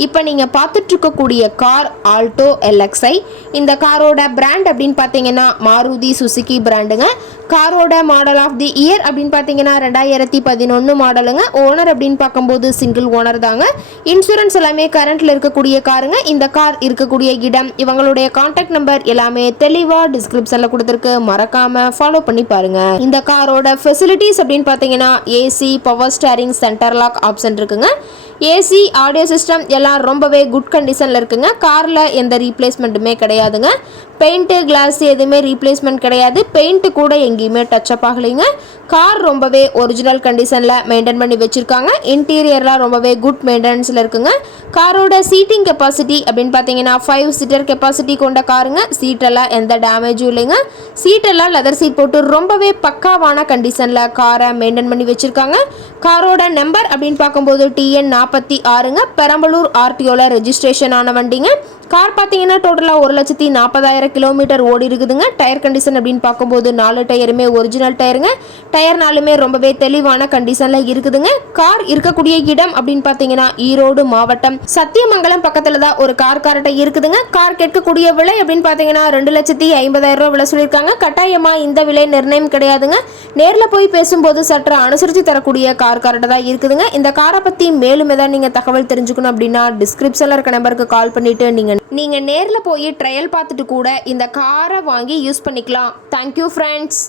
இப்போ நீங்கள் பார்த்துட்டு இருக்கக்கூடிய கார் ஆல்டோ எல்எக்ஸ்ஐ இந்த காரோட பிராண்ட் அப்படின்னு பார்த்தீங்கன்னா மாருதி சுசுகி பிராண்டுங்க காரோட மாடல் ஆஃப் தி இயர் அப்படின்னு பார்த்தீங்கன்னா ரெண்டாயிரத்தி பதினொன்று மாடலுங்க ஓனர் அப்படின்னு பார்க்கும்போது சிங்கிள் ஓனர் தாங்க. இன்சூரன்ஸ் எல்லாமே கரண்ட்டில் இருக்கக்கூடிய காருங்க. இந்த கார் இருக்கக்கூடிய இடம் இவங்களுடைய காண்டாக்ட் நம்பர் எல்லாமே தெளிவாக டிஸ்கிரிப்ஷனில் கொடுத்துருக்கு. மறக்காம ஃபாலோ பண்ணி பாருங்க. இந்த காரோட ஃபெசிலிட்டிஸ் அப்படின்னு பார்த்தீங்கன்னா AC power steering centre lock option இருக்குங்க. ஏசி ஆடியோ சிஸ்டம் எல்லாம் ரொம்பவே குட் கண்டிஷனில் இருக்குங்க. காரில் எந்த ரீப்ளேஸ்மெண்ட்டுமே கிடையாதுங்க. பெயிண்ட்டு கிளாஸ் எதுவுமே ரீப்ளேஸ்மெண்ட் கிடையாது. பெயிண்ட்டு கூட எங்கே எங்கேயுமே டச் அப் ஆகலைங்க. கார் ரொம்பவே ஒரிஜினல் கண்டிஷனில் மெயின்டைன் பண்ணி வச்சுருக்காங்க. இன்டீரியர்லாம் ரொம்பவே குட் மெயின்டெனன்ஸில் இருக்குங்க. காரோட சீட்டிங் கெப்பாசிட்டி அப்படின்னு பார்த்தீங்கன்னா ஃபைவ் சீட்டர் கெப்பாசிட்டி கொண்ட காருங்க சீட்டெல்லாம் எந்த டேமேஜும் இல்லைங்க. சீட்டெல்லாம் லெதர் சீட் போட்டு ரொம்பவே பக்காவான கண்டிஷனில் காரை மெயின்டைன் பண்ணி வச்சுருக்காங்க. காரோட நம்பர் அப்படின்னு பார்க்கும்போது டிஎன் நாற்பத்தி ஆறுங்க. பெரம்பலூர் ஆர்டிஓவில் ரெஜிஸ்ட்ரேஷன் ஆன வண்டிங்க. கார் பார்த்தீங்கன்னா டோட்டலாக ஒரு லட்சத்தி நாற்பதாயிரம் கிலோமீட்டர் ஓடி இருக்குதுங்க. டயர் கண்டிஷன் அப்படின்னு பார்க்கும்போது நாலு டயருமே ஒரிஜினல் டயருங்க. டயர்னாலுமே ரொம்பவே தெளிவான கண்டிஷனில் இருக்குதுங்க. கார் இருக்கக்கூடிய இடம் அப்படின்னு பார்த்தீங்கன்னா ஈரோடு மாவட்டம். சத்தியமங்கலம் பக்கத்தில் தான் ஒரு கார் கார்ட்டை இருக்குதுங்க. கார் கேட்கக்கூடிய விலை அப்படின்னு பார்த்தீங்கன்னா ரெண்டு லட்சத்தி ஐம்பதாயிரம் ரூபாய் விலை சொல்லியிருக்காங்க. கட்டாயமாக இந்த விலை நிர்ணயம் கிடையாதுங்க. நேரில் போய் பேசும்போது சற்று அனுசரித்து தரக்கூடிய கார் கார்ட்டை தான் இருக்குதுங்க. இந்த காரை பற்றி மேலும் ஏதாவது நீங்கள் தகவல் தெரிஞ்சுக்கணும் அப்படின்னா டிஸ்கிரிப்ஷனில் இருக்க நம்பருக்கு கால் பண்ணிவிட்டு நீங்கள் நீங்கள் நேரில் போய் ட்ரையல் பார்த்துட்டு கூட இந்த காரை வாங்கி யூஸ் பண்ணிக்கலாம். Thank you friends